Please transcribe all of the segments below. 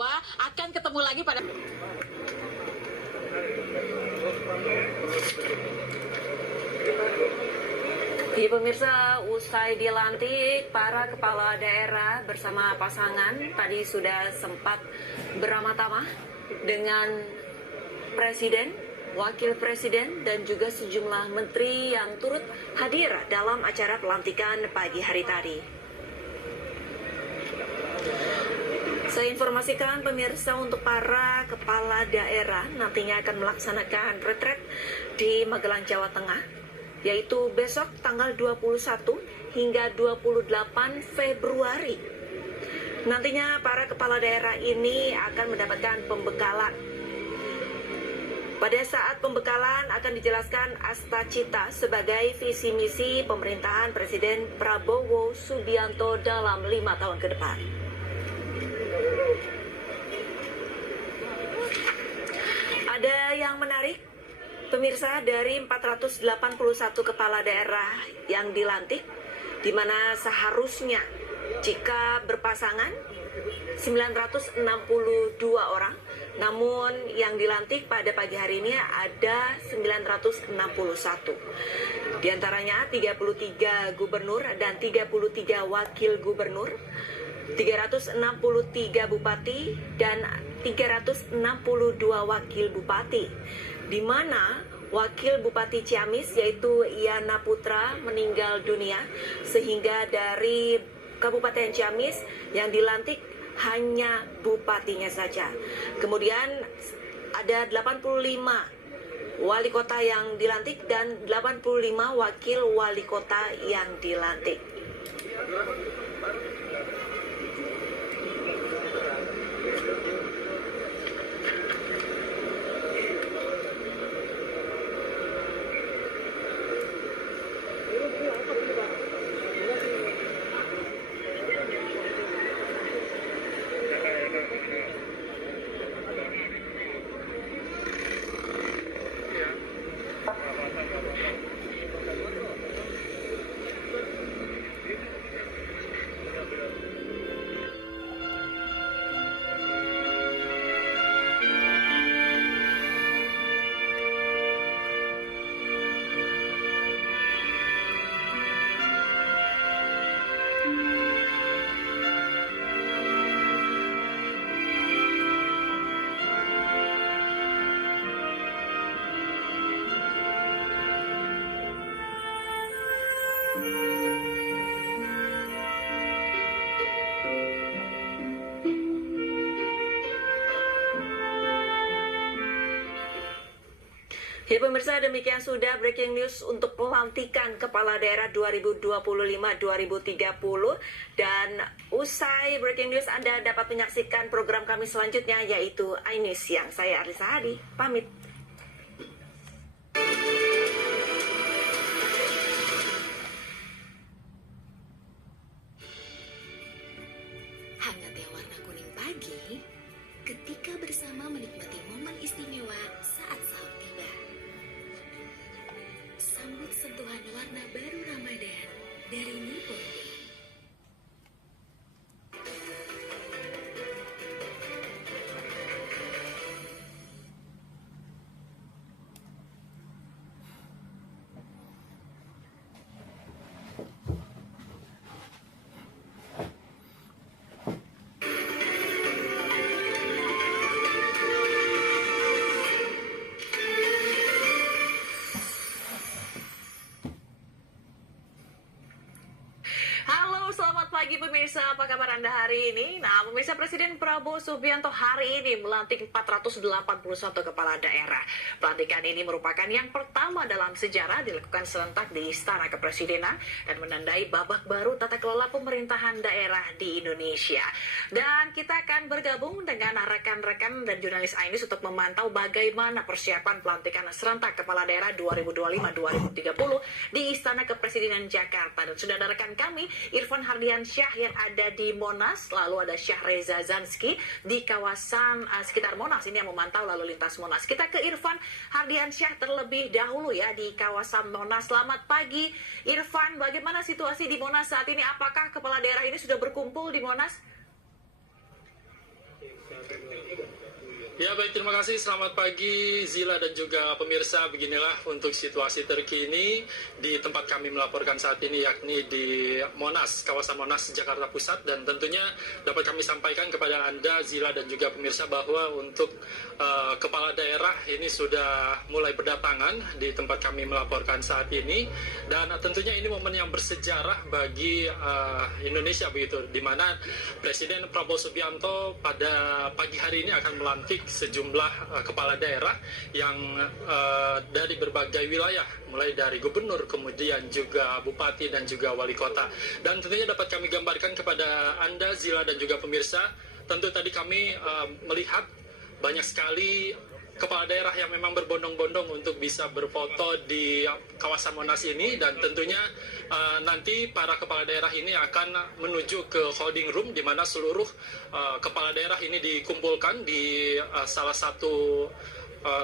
bahwa akan ketemu lagi pada Pemirsa, usai dilantik, para kepala daerah bersama pasangan tadi sudah sempat beramah-tamah dengan presiden, wakil presiden, dan juga sejumlah menteri yang turut hadir dalam acara pelantikan pagi hari tadi. Saya informasikan pemirsa, untuk para kepala daerah nantinya akan melaksanakan retret di Magelang, Jawa Tengah, yaitu besok tanggal 21 hingga 28 Februari. Nantinya para kepala daerah ini akan mendapatkan pembekalan. Pada saat pembekalan akan dijelaskan asta-cita sebagai visi misi pemerintahan Presiden Prabowo Subianto dalam 5 tahun ke depan. Ada yang menarik, pemirsa, dari 481 kepala daerah yang dilantik, di mana seharusnya jika berpasangan 962 orang, namun yang dilantik pada pagi hari ini ada 961. Di antaranya 33 gubernur dan 33 wakil gubernur, 363 bupati dan 362 wakil bupati, di mana wakil Bupati Ciamis yaitu Yana Putra meninggal dunia, sehingga dari Kabupaten Ciamis yang dilantik hanya bupatinya saja. Kemudian ada 85 wali kota yang dilantik dan 85 wakil wali kota yang dilantik. Ya pemirsa, demikian sudah breaking news untuk pelantikan kepala daerah 2025-2030. Dan usai breaking news, Anda dapat menyaksikan program kami selanjutnya, yaitu iNews yang saya Arlisa Hadi pamit. Hangatnya warna kuning pagi ketika bersama menikmati momen istimewa saat sahur tiba. Sambut sentuhan warna baru Ramadan dari Nippon Paint. Selamat pagi pemirsa, apa kabar Anda hari ini? Nah, pemirsa, Presiden Prabowo Subianto hari ini melantik 481 kepala daerah. Pelantikan ini merupakan yang pertama dalam sejarah dilakukan serentak di Istana Kepresidenan dan menandai babak baru tata kelola pemerintahan daerah di Indonesia. Dan kita akan bergabung dengan rekan-rekan dan jurnalis iNews untuk memantau bagaimana persiapan pelantikan serentak kepala daerah 2025-2030 di Istana Kepresidenan Jakarta. Dan sudah ada rekan kami, Irfan Hardiansyah yang ada di Monas, lalu ada Syahreza Zanski di kawasan sekitar Monas ini yang memantau lalu lintas Monas. Kita ke Irfan Hardiansyah terlebih dahulu ya di kawasan Monas. Selamat pagi Irfan, bagaimana situasi di Monas saat ini? Apakah kepala daerah ini sudah berkumpul di Monas? Ya baik, terima kasih. Selamat pagi Zila dan juga pemirsa. Beginilah untuk situasi terkini di tempat kami melaporkan saat ini, yakni di Monas, kawasan Monas, Jakarta Pusat. Dan tentunya dapat kami sampaikan kepada Anda, Zila dan juga pemirsa, bahwa untuk kepala daerah ini sudah mulai berdatangan di tempat kami melaporkan saat ini. Dan tentunya ini momen yang bersejarah bagi Indonesia begitu, di mana Presiden Prabowo Subianto pada pagi hari ini akan melantik sejumlah kepala daerah yang dari berbagai wilayah, mulai dari gubernur, kemudian juga bupati dan juga wali kota. Dan tentunya dapat kami gambarkan kepada Anda, Zila dan juga pemirsa, tentu tadi kami melihat banyak sekali kepala daerah yang memang berbondong-bondong untuk bisa berfoto di kawasan Monas ini. Dan tentunya nanti para kepala daerah ini akan menuju ke holding room, di mana seluruh kepala daerah ini dikumpulkan di salah satu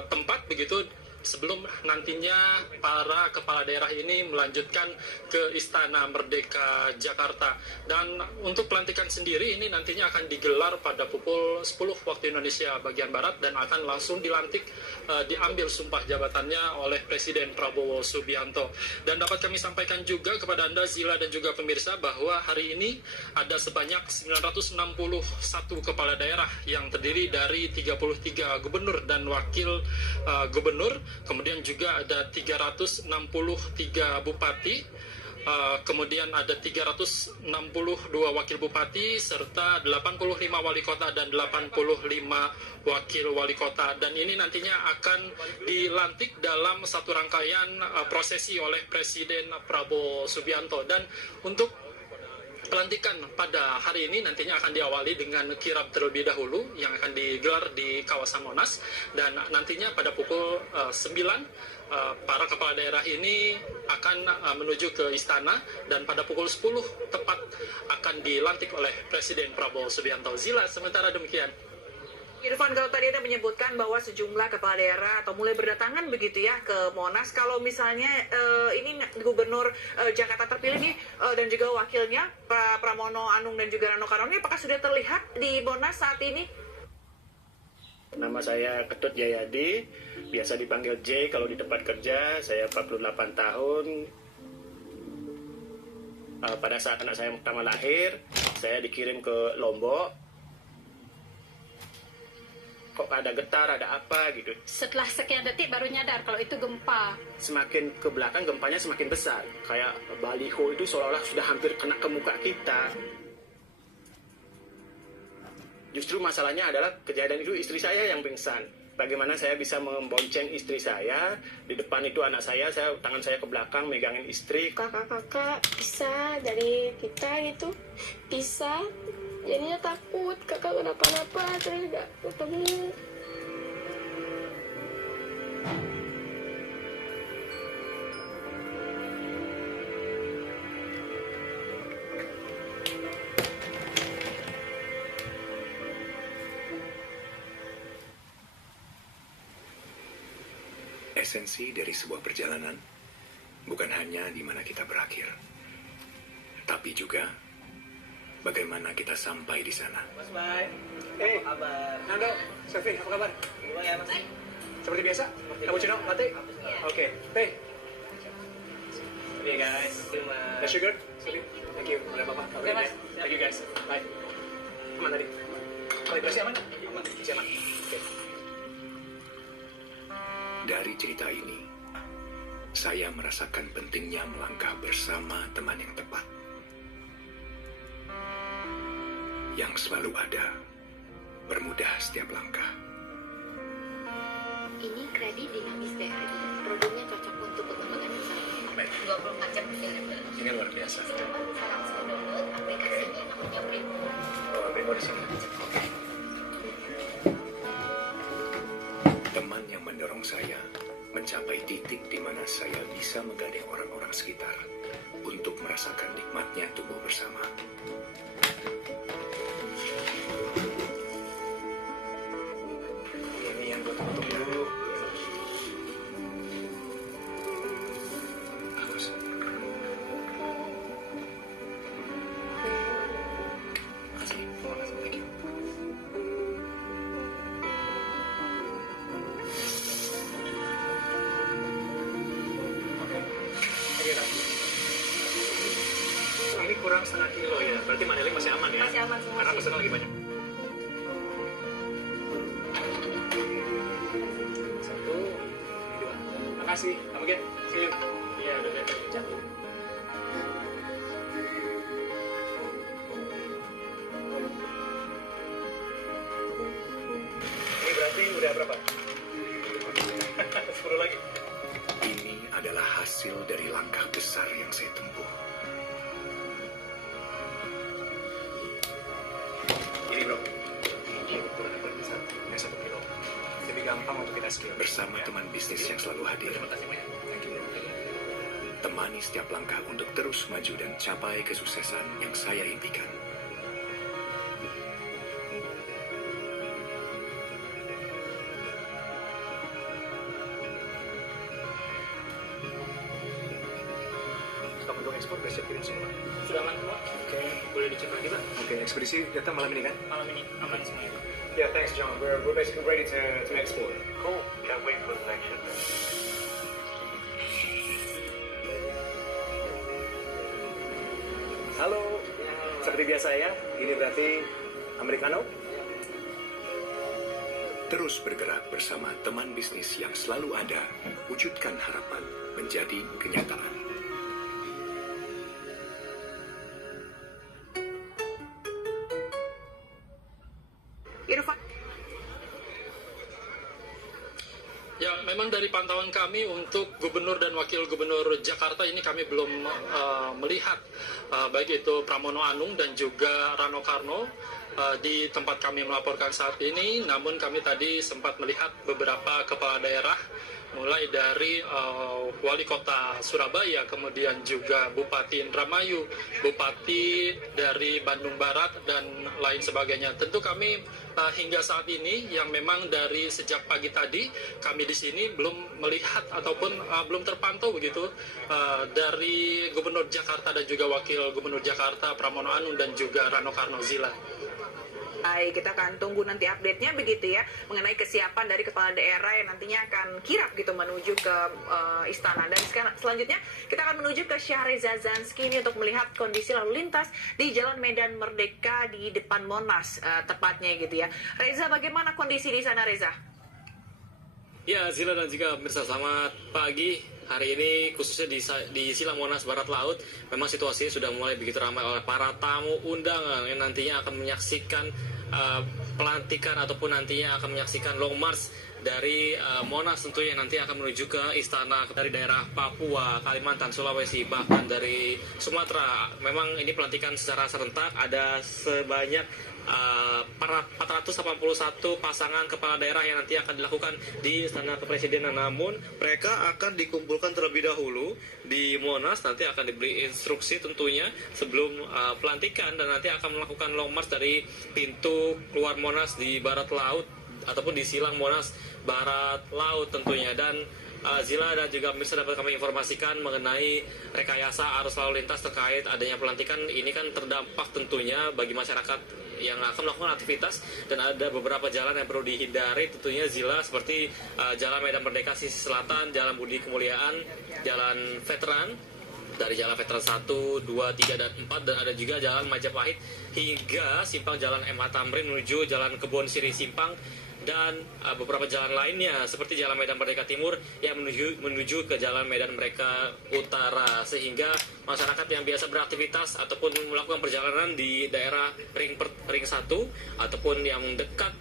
tempat begitu, sebelum nantinya para kepala daerah ini melanjutkan ke Istana Merdeka Jakarta. Dan untuk pelantikan sendiri ini nantinya akan digelar pada pukul 10 waktu Indonesia bagian Barat, dan akan langsung dilantik, diambil sumpah jabatannya oleh Presiden Prabowo Subianto. Dan dapat kami sampaikan juga kepada Anda, Zila dan juga pemirsa, bahwa hari ini ada sebanyak 961 kepala daerah yang terdiri dari 33 gubernur dan wakil gubernur. Kemudian juga ada 363 bupati, kemudian ada 362 wakil bupati, serta 85 wali kota dan 85 wakil wali kota. Dan ini nantinya akan dilantik dalam satu rangkaian prosesi oleh Presiden Prabowo Subianto. Dan untuk pelantikan pada hari ini nantinya akan diawali dengan kirab terlebih dahulu yang akan digelar di kawasan Monas, dan nantinya pada pukul 9 para kepala daerah ini akan menuju ke istana, dan pada pukul 10 tepat akan dilantik oleh Presiden Prabowo Subianto. Zila, sementara demikian. Irfan, kalau tadi Anda menyebutkan bahwa sejumlah kepala daerah atau mulai berdatangan begitu ya ke Monas, kalau misalnya ini Gubernur Jakarta terpilih nih dan juga wakilnya Pak Pramono Anung dan juga Rano Karno, apakah sudah terlihat di Monas saat ini? Nama saya Ketut Jayadi, biasa dipanggil J kalau di tempat kerja. Saya 48 tahun. Pada saat anak saya pertama lahir, saya dikirim ke Lombok. Kok ada getar, ada apa gitu. Setelah sekian detik baru nyadar kalau itu gempa. Semakin ke belakang gempanya semakin besar. Kayak baliho itu seolah-olah sudah hampir kena ke muka kita. Justru masalahnya adalah kejadian itu istri saya yang pingsan. Bagaimana saya bisa membonceng istri saya, di depan itu anak saya tangan saya ke belakang megangin istri. Kakak bisa dari kita gitu, bisa. Jadinya takut kakak kenapa-napa, terus gak ketemu. Esensi dari sebuah perjalanan bukan hanya di mana kita berakhir, tapi juga bagaimana kita sampai di sana. Mas, bye. Hey, apa kabar? Nando, Sofi, apa kabar? Ya, Mas. Seperti biasa? Cappuccino, latte? Oke. Teh. Hey guys. The sugar? Sofi. Thank you. Udah Bapak. Oke, Mas. Thank you guys. Bye. Aman tadi? Kalibrasi aman? Aman. Masih aman. Oke. Dari cerita ini, saya merasakan pentingnya melangkah bersama teman yang tepat, yang selalu ada, bermudah setiap langkah. Ini kredit dinamis BRI. Produknya cocok untuk pengembangan usaha. Baik. 24 jam available. Ini luar biasa. Coba bisa langsung download aplikasinya, namanya Brimo. Oh, Brimo di sini. Oke. Teman yang mendorong saya mencapai titik di mana saya bisa menggandeng orang-orang sekitar untuk merasakan nikmatnya tumbuh bersama. Ini yang gue tutup dulu. Bagus. Makasih. Thank you. kurang setengah kilo ya. Berarti Mandailing masih aman ya? Masih aman semua Karena sih. pesanan lagi banyak. Satu, dua. Makasih. Kamu get? See you. Iya, udah deh. Ini berarti udah berapa? 10 lagi. Ini adalah hasil dari langkah besar yang saya tempuh. Ini bro. Ini ukurannya paling besar. Yang 1 kilo. Lebih gampang untuk kita skill. Bersama teman bisnis yang selalu hadir, Terima kasih banyak. Thank you. temani setiap langkah untuk terus maju dan capai kesuksesan yang saya impikan. Stok untuk ekspor udah siap kirim semua. Sudah aman semua. Oke, boleh dicek lagi Pak? Oke, ekspedisi datang malam ini kan? Malam ini aman semuanya. Yeah, thanks John. We're basically ready to export. Cool. Can't wait for the next shipment. Halo. Seperti biasa ya, ini berarti Americano. Terus bergerak bersama teman bisnis yang selalu ada, wujudkan harapan menjadi kenyataan. Irfan. Ya, memang dari pantauan kami untuk Gubernur dan Wakil Gubernur Jakarta ini kami belum melihat baik itu Pramono Anung dan juga Rano Karno di tempat kami melaporkan saat ini. Namun kami tadi sempat melihat beberapa kepala daerah, mulai dari Wali Kota Surabaya, kemudian juga Bupati Indramayu, Bupati dari Bandung Barat, dan lain sebagainya. Tentu kami hingga saat ini yang memang dari sejak pagi tadi kami di sini belum melihat ataupun belum terpantau begitu dari Gubernur Jakarta dan juga Wakil Gubernur Jakarta Pramono Anung dan juga Rano Karno. Zila. Baik, kita akan tunggu nanti update-nya begitu ya, mengenai kesiapan dari kepala daerah yang nantinya akan kirap gitu menuju ke istana. Dan selanjutnya kita akan menuju ke Syahreza Zanski ini untuk melihat kondisi lalu lintas di Jalan Medan Merdeka di depan Monas tepatnya gitu ya. Reza, bagaimana kondisi di sana Reza? Ya, Zila dan juga pemirsa, selamat pagi. Hari ini khususnya di Silang Monas Barat Laut, memang situasinya sudah mulai begitu ramai oleh para tamu undangan yang nantinya akan menyaksikan pelantikan ataupun nantinya akan menyaksikan long march dari Monas, tentunya nanti akan menuju ke istana dari daerah Papua, Kalimantan, Sulawesi, bahkan dari Sumatera. Memang ini pelantikan secara serentak, ada sebanyak 481 pasangan kepala daerah yang nanti akan dilakukan di Istana Kepresidenan. Namun mereka akan dikumpulkan terlebih dahulu di Monas, nanti akan diberi instruksi tentunya sebelum pelantikan, dan nanti akan melakukan long march dari pintu keluar Monas di Barat Laut ataupun di Silang Monas Barat Laut tentunya. Dan Zila dan juga pemirsa, dapat kami informasikan mengenai rekayasa arus lalu lintas terkait adanya pelantikan ini kan terdampak tentunya bagi masyarakat yang akan melakukan aktivitas, dan ada beberapa jalan yang perlu dihindari tentunya Zila, seperti Jalan Medan Merdeka sisi selatan, Jalan Budi Kemuliaan, Jalan Veteran, dari Jalan Veteran 1, 2, 3, dan 4, dan ada juga Jalan Majapahit hingga simpang Jalan MH Tamrin menuju Jalan Kebon Siri Simpang, dan beberapa jalan lainnya seperti Jalan Medan Merdeka Timur yang menuju ke Jalan Medan Merdeka Utara, sehingga masyarakat yang biasa beraktivitas ataupun melakukan perjalanan di daerah ring 1 ataupun yang dekat